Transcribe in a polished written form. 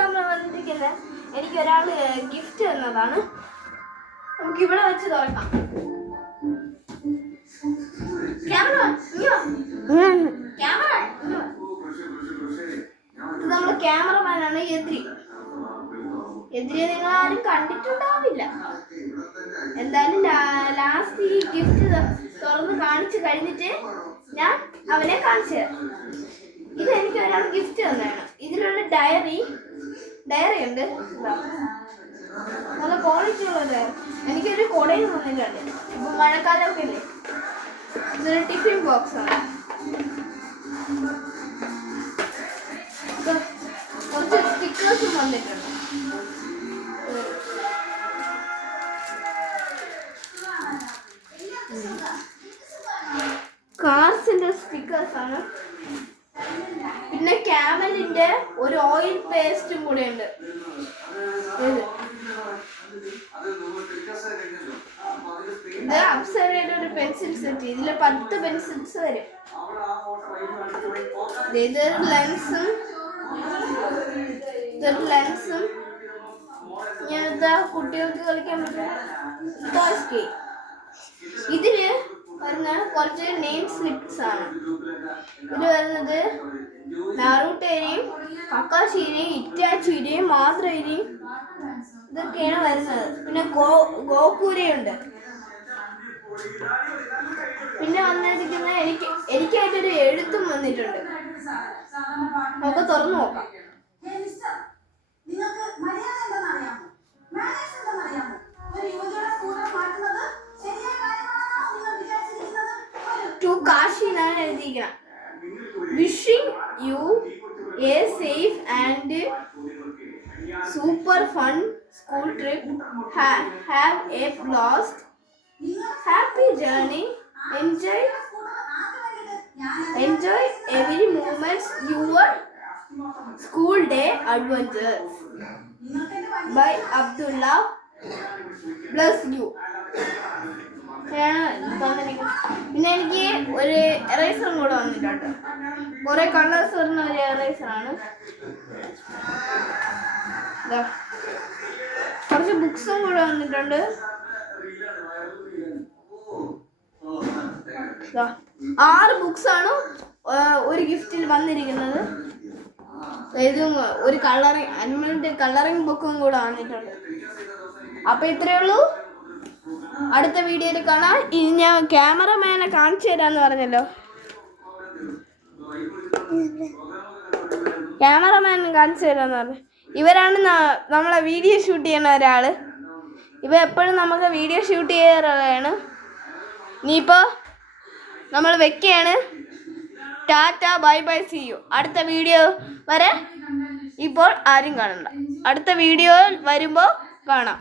നമ്മൾ വന്നിരിക്കുന്നത് എനിക്ക് ഒരാൾ ഗിഫ്റ്റ് തന്നതാണ്. നമുക്ക് ഇവിടെ വെച്ച് തുറക്കാം. ഇത് നമ്മളെ ക്യാമറമാനാണ് എതിരി. എതിരെ നിങ്ങൾ ആരും കണ്ടിട്ടുണ്ടാവില്ല. എന്തായാലും ലാസ്റ്റ് ഈ ഗിഫ്റ്റ് തുറന്ന് കാണിച്ചു കഴിഞ്ഞിട്ട് ഞാൻ അവനെ കാണിച്ചു തരാം. ഇത് എനിക്ക് ഒരാൾ ഗിഫ്റ്റ് തന്നെയാണ്. ഇതിലുള്ള ഡയറി ഉണ്ട്. നല്ല ക്വാളിറ്റി ഉള്ള ഡയറി. എനിക്കൊരു കൊടയിൽ വന്നിട്ടുണ്ട്. ഇപ്പൊ മഴക്കാലമൊക്കെ ഇല്ലേ. ഇതൊരു ടിഫിൻ ബോക്സ് ആണ്. കുറച്ച് സ്റ്റിക്കേഴ്സും വന്നിട്ടുണ്ട്. കാർസിന്റെ സ്റ്റിക്കേഴ്സ് ആണ്. പിന്നെ ക്യാമലിന്റെ ഒരു ഓയിൽ പേസ്റ്റും കൂടെ ഉണ്ട്. ഇത് അപ്സരയുടെ ഒരു പെൻസിൽ സെറ്റ്. ഇതില് 10 പെൻസിൽസ് വരും. ഇതൊരു ലെൻസും ഇങ്ങനത്തെ കുട്ടികൾക്ക് കളിക്കാൻ പറ്റും. ഇതില് വരുന്ന കുറച്ച് നെയിം സ്ലിപ്സ് ആണ്. ഇതിൽ വരുന്നത് നാറൂട്ടോയുടെയും കക്കാഷിയുടെയും ഇറ്റാച്ചിയുടെയും മാത്രയുടെയും ഇതൊക്കെയാണ് വരുന്നത്. പിന്നെ ഗോകുരയുണ്ട്. പിന്നെ വന്നിരിക്കുന്ന എനിക്കായിട്ടൊരു എഴുത്തും വന്നിട്ടുണ്ട്. നമുക്ക് തുറന്നു നോക്കാം. ടു കാശി എന്നാണ് എഴുതിയിരിക്കുന്നത്. Wishing you A safe and super fun school trip. Have A blast. Happy journey. Enjoy every moment your school day adventures. By Abdullah. Bless you. പിന്നെ എനിക്ക് ഒരു എറേസറും കൂടെ വന്നിട്ടുണ്ട്. കുറെ കളേഴ്സ് വരുന്ന ഒരു എറേസറാണ്. കുറച്ച് ബുക്സും കൂടെ വന്നിട്ടുണ്ട്. 6 ബുക്സാണ് ഒരു ഗിഫ്റ്റിൽ വന്നിരിക്കുന്നത്. ഇതും ഒരു അനിമലിന്റെ കളറിംഗ് ബുക്കും കൂടെ വന്നിട്ടുണ്ട്. അപ്പൊ ഇത്രയേ ഉള്ളൂ. അടുത്ത വീഡിയോയിൽ കാണാം. ഇനി ഞാൻ ക്യാമറമാനെ കാണിച്ചു തരാന്ന് പറഞ്ഞല്ലോ. ഇവരാണ് നമ്മളെ വീഡിയോ ഷൂട്ട് ചെയ്യുന്ന ഒരാള്. ഇവ എപ്പോഴും നമുക്ക് വീഡിയോ ഷൂട്ട് ചെയ്യാറുള്ളതാണ്. ഇനിയിപ്പോൾ നമ്മൾ വെക്കുകയാണ്. Tata, bye bye, see you. അടുത്ത വീഡിയോ വരെ ഇപ്പോൾ ആരും കാണണ്ട. അടുത്ത വീഡിയോ വരുമ്പോൾ കാണാം.